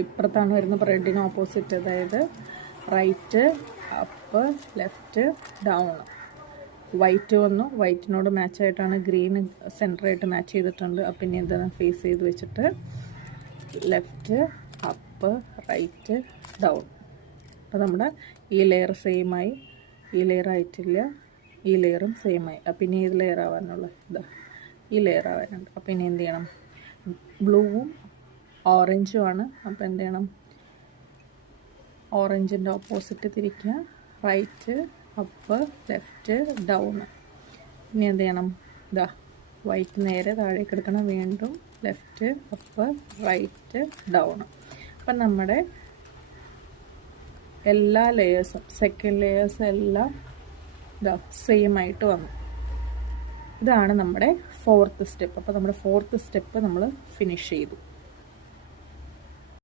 ഇപ്പുറത്താണ് വരുന്നത് റെഡിന് ഓപ്പോസിറ്റ്, അതായത് right up left down. White വന്നു, വൈറ്റിനോട് മാച്ചായിട്ടാണ് ഗ്രീൻ സെൻറ്ററായിട്ട് മാച്ച് ചെയ്തിട്ടുണ്ട്. അപ്പം ഇനി എന്താണ് ഫേസ് ചെയ്ത് വെച്ചിട്ട് ലെഫ്റ്റ് അപ്പ് റൈറ്റ് ഡൗൺ. അപ്പോൾ നമ്മുടെ ഈ ലെയർ സെയിമായി, ഈ ലെയർ ആയിട്ടില്ല, ഈ ലെയറും സെയിമായി. അപ്പം ഇനി ഏത് ലെയർ ആവാനുള്ള ഇതാ ഈ ലെയർ ആവാനുണ്ട്. അപ്പോൾ ഇനി എന്ത് ചെയ്യണം, ബ്ലൂവും ഓറഞ്ചും ആണ്. അപ്പോൾ എന്ത് ചെയ്യണം, ഓറഞ്ചിൻ്റെ ഓപ്പോസിറ്റ് തിരിക്കുക, റൈറ്റ് അപ്പ് ലെഫ്റ്റ് ഡൗൺ. ഇനി എന്ത് ചെയ്യണം, ഇതാ വൈറ്റ് നേരെ താഴേക്ക് എടുക്കണം, വീണ്ടും ലെഫ്റ്റ് അപ്പ് റൈറ്റ് ഡൗൺ. അപ്പം നമ്മുടെ എല്ലാ ലെയേഴ്സും സെക്കൻഡ് ലെയേഴ്സും എല്ലാം ഇതാ സെയിം ആയിട്ട് വന്നു. ഇതാണ് നമ്മുടെ 4th സ്റ്റെപ്പ്. അപ്പോൾ നമ്മുടെ 4th സ്റ്റെപ്പ് നമ്മൾ ഫിനിഷ് ചെയ്തു.